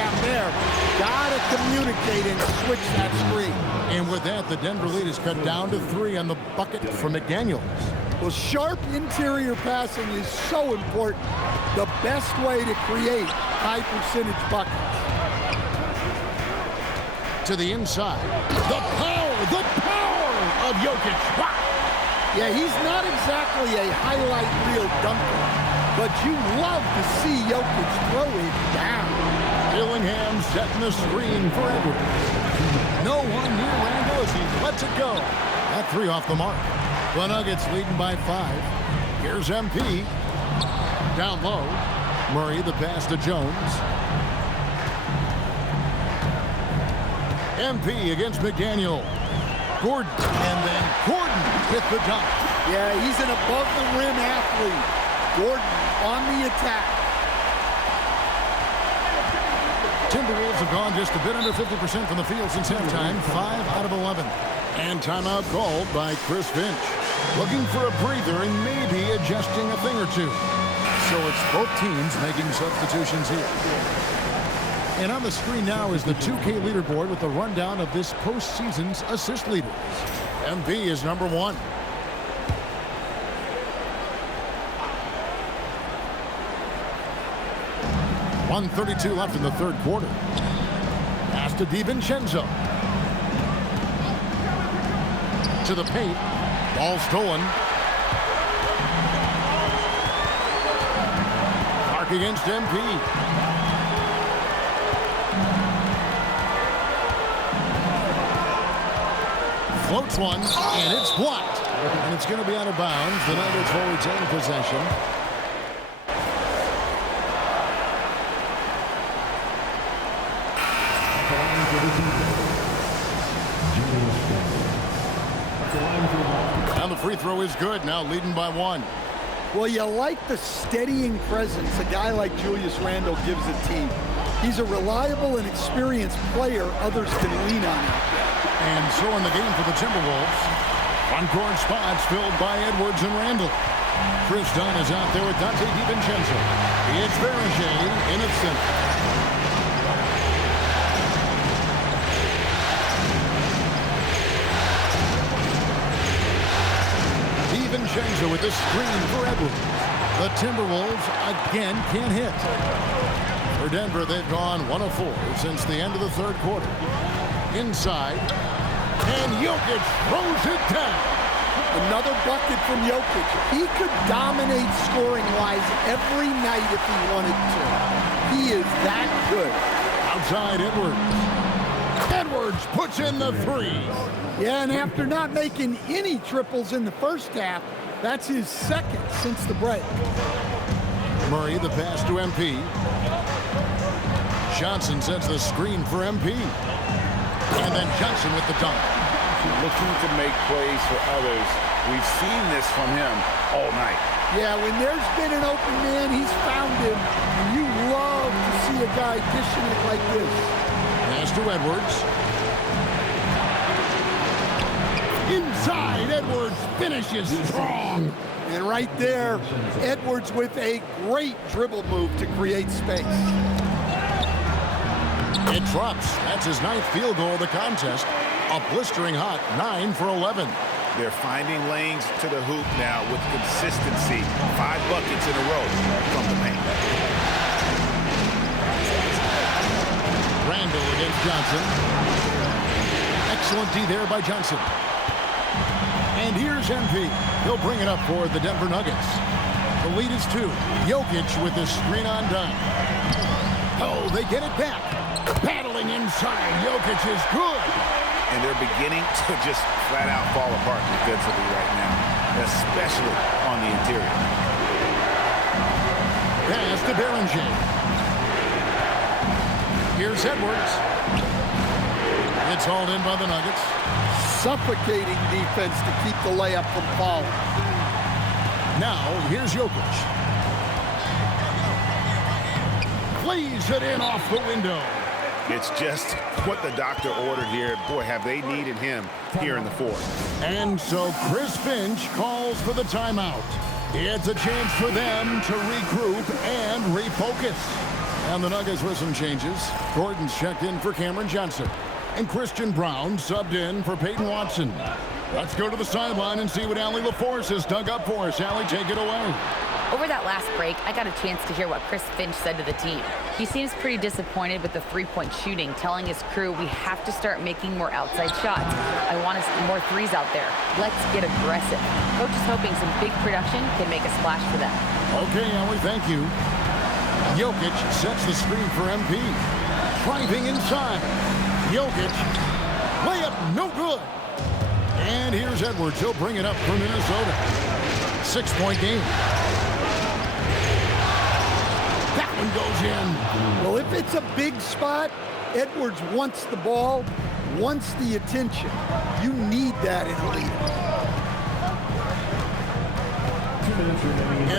out there. Gotta communicate and switch that screen. And with that, the Denver lead is cut down to 3 on the bucket for McDaniels. Well, sharp interior passing is so important. The best way to create high percentage buckets. To the inside. The power of Jokic. Wow. Yeah, he's not exactly a highlight reel dunker, but you love to see Jokic throw it down. Dillingham setting the screen for Edwards. No one near Randle as he lets it go. That 3 off the mark. The Nuggets leading by 5. Here's MP. Down low. Murray the pass to Jones. MP against McDaniel. Gordon. And then Gordon with the dunk. Yeah, he's an above-the-rim athlete. Gordon on the attack. Timberwolves have gone just a bit under 50% from the field since halftime. 5 out of 11. And timeout called by Chris Finch. Looking for a breather and maybe adjusting a thing or two. So it's both teams making substitutions here. And on the screen now is the 2K leaderboard with the rundown of this postseason's assist leaders. MP is number 1. .132 left in the third quarter. Pass to DiVincenzo. To the paint. Ball stolen. Mark against MP. Floats one, and it's blocked. And it's going to be out of bounds. The Nuggets will retain possession. And the free throw is good, now leading by 1. Well, you like the steadying presence a guy like Julius Randle gives a team. He's a reliable and experienced player others can lean on. And so in the game for the Timberwolves, on-court spots filled by Edwards and Randle. Chris Dunn is out there with Dante DiVincenzo. It's Berger in its center. DiVincenzo with the screen for Edwards. The Timberwolves again can't hit. For Denver, they've gone 1 of 4 since the end of the third quarter. Inside, and Jokic throws it down. Another bucket from Jokic. He could dominate scoring-wise every night if he wanted to. He is that good. Outside Edwards. Edwards puts in the 3. Yeah, and after not making any triples in the first half, that's his second since the break. Murray the pass to MP. Johnson sets the screen for MP. And then Johnson with the dunk. Looking to make plays for others. We've seen this from him all night. Yeah, when there's been an open man, he's found him. And you love to see a guy dishing it like this. Pass to Edwards. Inside, Edwards finishes strong. And right there, Edwards with a great dribble move to create space. It drops. That's his 9th field goal of the contest. A blistering hot 9 for 11. They're finding lanes to the hoop now with consistency. 5 buckets in a row from the paint. Randle against Johnson. Excellent D there by Johnson. And here's MP. He'll bring it up for the Denver Nuggets. The lead is 2. Jokic with the screen on dime. Oh, they get it back. Battling inside. Jokic is good. And they're beginning to just flat out fall apart defensively right now, especially on the interior. Pass to Berger. Here's Edwards. It's hauled in by the Nuggets. Suffocating defense to keep the layup from falling. Now, here's Jokic. Plays it in off the window. It's just what the doctor ordered here. Boy, have they needed him here in the fourth. And so Chris Finch calls for the timeout. It's a chance for them to regroup and refocus. And the Nuggets with some changes. Gordon's checked in for Cameron Johnson. And Christian Braun subbed in for Peyton Watson. Let's go to the sideline and see what Allie LaForce has dug up for us. Allie, take it away. Over that last break, I got a chance to hear what Chris Finch said to the team. He seems pretty disappointed with the three-point shooting, telling his crew we have to start making more outside shots. I want to see more threes out there. Let's get aggressive. Coach is hoping some big production can make a splash for them. Okay, Allie, thank you. Jokic sets the screen for MP. Driving inside. Jokic. Layup, no good. And here's Edwards. He'll bring it up for Minnesota. 6-point game. That one goes in. Well, if it's a big spot, Edwards wants the ball, wants the attention. You need that in a lead.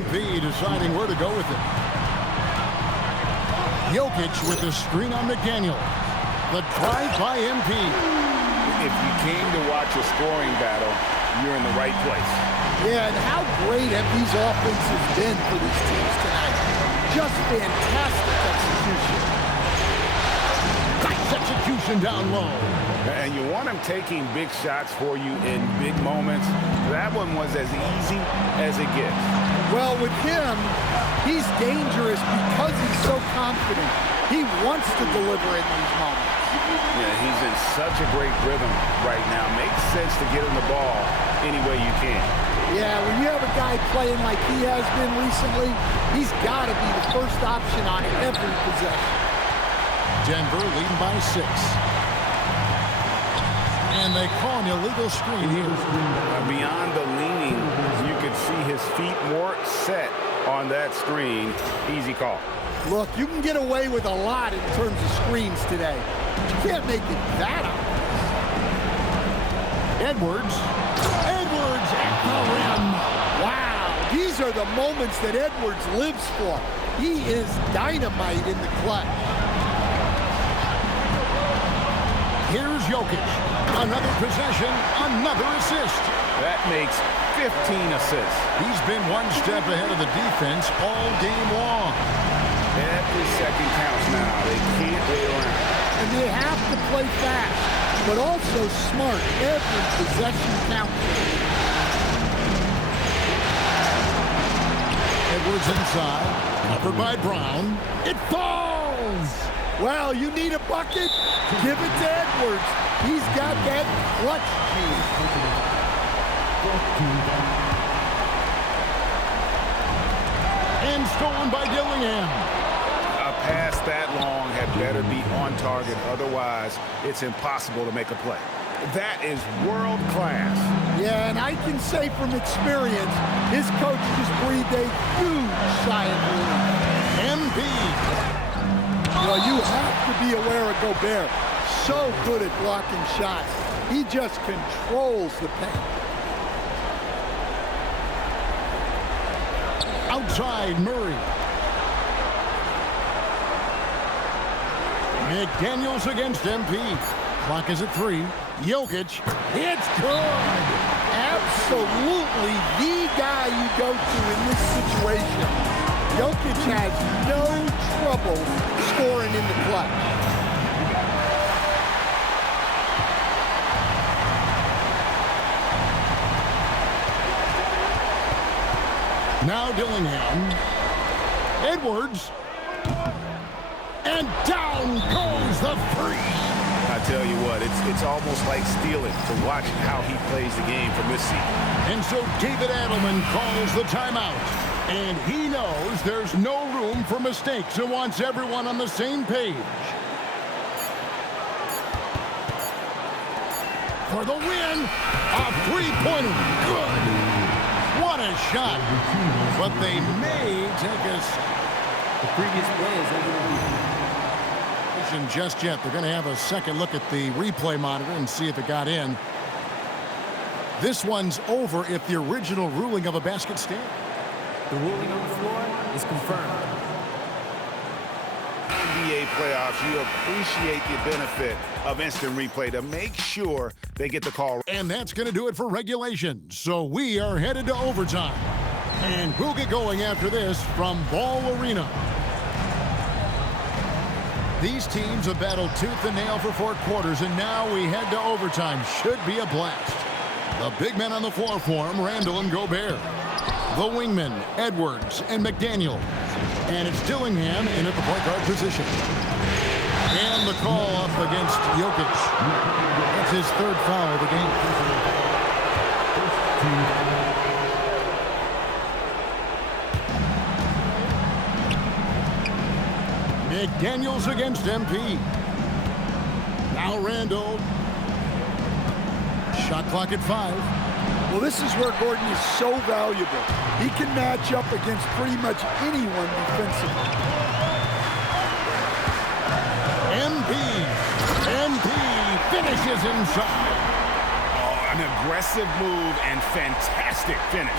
MP deciding where to go with it. Jokic with the screen on McDaniel. The drive by MP. If you came to watch a scoring battle, you're in the right place. Yeah, and how great have these offenses been for these teams tonight? Just fantastic execution. Nice execution down low. And you want him taking big shots for you in big moments. That one was as easy as it gets. Well, with him, he's dangerous because he's so confident. He wants to deliver in these moments. Yeah, he's in such a great rhythm right now. Makes sense to get him the ball any way you can. Yeah, when you have a guy playing like he has been recently, he's got to be the first option on every possession. Denver leading by 6. And they call an illegal screen here. Beyond the leaning, you could see his feet more set on that screen. Easy call. Look, you can get away with a lot in terms of screens today. But you can't make it that obvious. Edwards. Edwards at the rim. Wow, these are the moments that Edwards lives for. He is dynamite in the clutch. Here's Jokic. Another possession, another assist. That makes 15 assists. He's been one step ahead of the defense all game long. Every second counts now. They can't wait around. And they have to play fast, but also smart. Every possession counts. Edwards inside. Covered by Brown. It falls! Well, you need a bucket? Give it to Edwards. He's got that clutch gene. And stolen by Dillingham. A pass that long had better be on target. Otherwise, it's impossible to make a play. That is world class. Yeah, and I can say from experience, his coach just breathed a huge sigh of relief. MP. Well, you have to be aware of Gobert. So good at blocking shots. He just controls the paint. Outside Murray. McDaniels against MP. Clock is at 3. Jokic. It's good. Absolutely the guy you go to in this situation. Jokic has no trouble scoring in the clutch. Now Dillingham. Edwards. And down goes the free. I tell you what, it's almost like stealing to watch how he plays the game from this seat. And so David Adelman calls the timeout. And he knows there's no room for mistakes and wants everyone on the same page. For the win, a three-pointer. Good. What a shot. But they may take us. The previous play is over. Just yet. They're going to have a second look at the replay monitor and see if it got in. This one's over if the original ruling of a basket stand. The ruling on the floor is confirmed. NBA playoffs, you appreciate the benefit of instant replay to make sure they get the call. And that's going to do it for regulation. So we are headed to overtime. And we'll get going after this from Ball Arena. These teams have battled tooth and nail for 4 quarters, and now we head to overtime. Should be a blast. The big men on the floor for him, Randall and Gobert. The wingmen, Edwards and McDaniel. And it's Dillingham in at the point guard position. And the call up against Jokic. That's his 3rd foul of the game. McDaniels against MP. Now Randall. Shot clock at 5. Well, this is where Gordon is so valuable. He can match up against pretty much anyone defensively. MP finishes inside. Oh, an aggressive move and fantastic finish.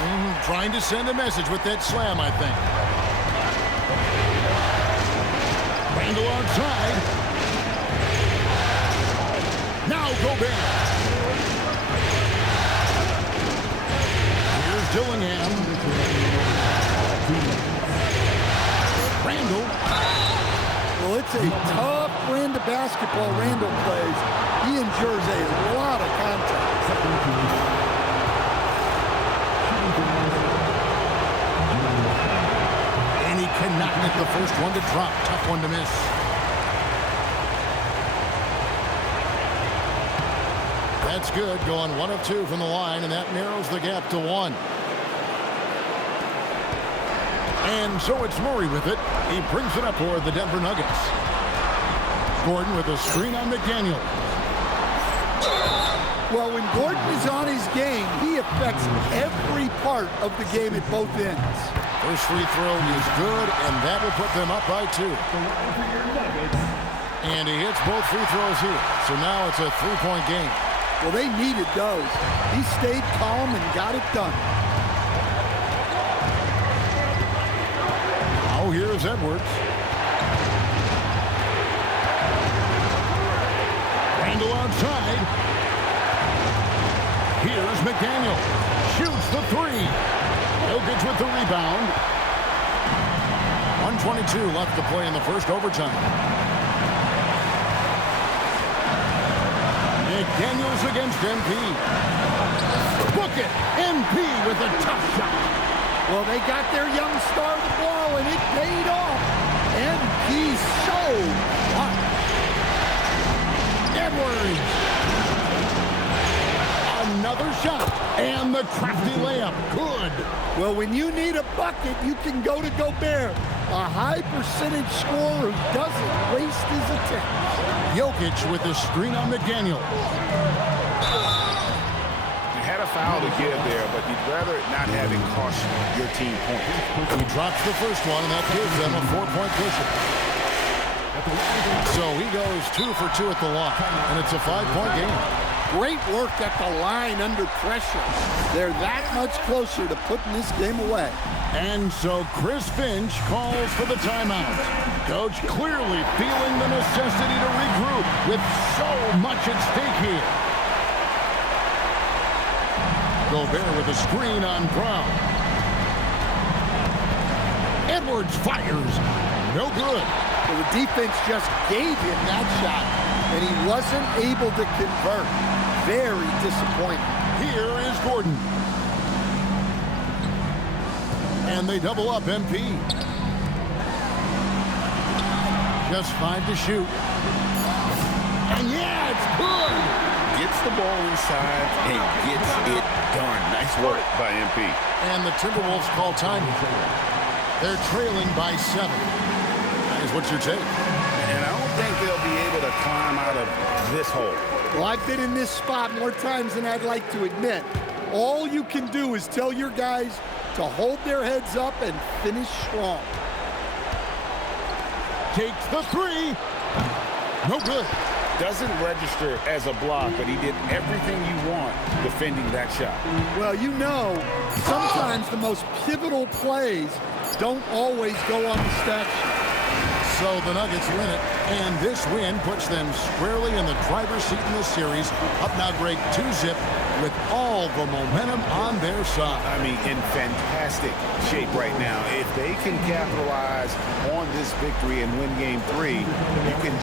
Trying to send a message with that slam, I think. Randall outside. Now Gobert. Here's Dillingham. Randall. Well, it's a tough brand of basketball Randall plays. He endures a lot of contact. And he cannot get the first one to drop. Tough one to miss. That's good. Going 1 of 2 from the line, and that narrows the gap to 1. And so it's Murray with it. He brings it up for the Denver Nuggets. Gordon with a screen on McDaniel. Well, when Gordon is on his game, he affects every part of the game at both ends. First free throw is good, and that will put them up by 2. And he hits both free throws here. So now it's a 3-point game. Well, they needed those. He stayed calm and got it done. Now here's Edwards. Randall outside. Here's McDaniel. Shoots the 3. Jokic with the rebound. 1:22 left to play in the first overtime. McDaniels against MP. Book it! MP with a tough shot. Well, they got their young star the ball, and it paid off. MP's so hot. Edwards. Another shot. And the crafty layup. Good. Well, when you need a bucket, you can go to Gobert. A high percentage scorer who doesn't waste his attempts. Jokic with the screen on McDaniel. You had a foul to give there, but you'd rather not have it cost your team points. He drops the first one, and that gives them a 4-point cushion. So he goes 2 for 2 at the line, and it's a 5-point game. Great work at the line under pressure. They're that much closer to putting this game away. And so Chris Finch calls for the timeout. Coach clearly feeling the necessity to regroup with so much at stake here. Gobert with a screen on Brown. Edwards fires. No good. Well, the defense just gave him that shot, and he wasn't able to convert. Very disappointing. Here is Gordon. And they double up MP. Just 5 to shoot. And yeah, it's good. Gets the ball inside and gets it done. Nice work by MP. And the Timberwolves call time. They're trailing by 7. That is what's your take? And I don't think they'll be able to climb out of this hole. Well, I've been in this spot more times than I'd like to admit. All you can do is tell your guys to hold their heads up and finish strong. Takes the 3. No good. Doesn't register as a block, but he did everything you want defending that shot. Well, you know, sometimes the most pivotal plays don't always go on the stat sheet. So the Nuggets win it, and this win puts them squarely in the driver's seat in this series. Up now, Greg, 2-zip with all the momentum on their side. I mean, in fantastic shape right now. If they can capitalize on this victory and win Game 3, you can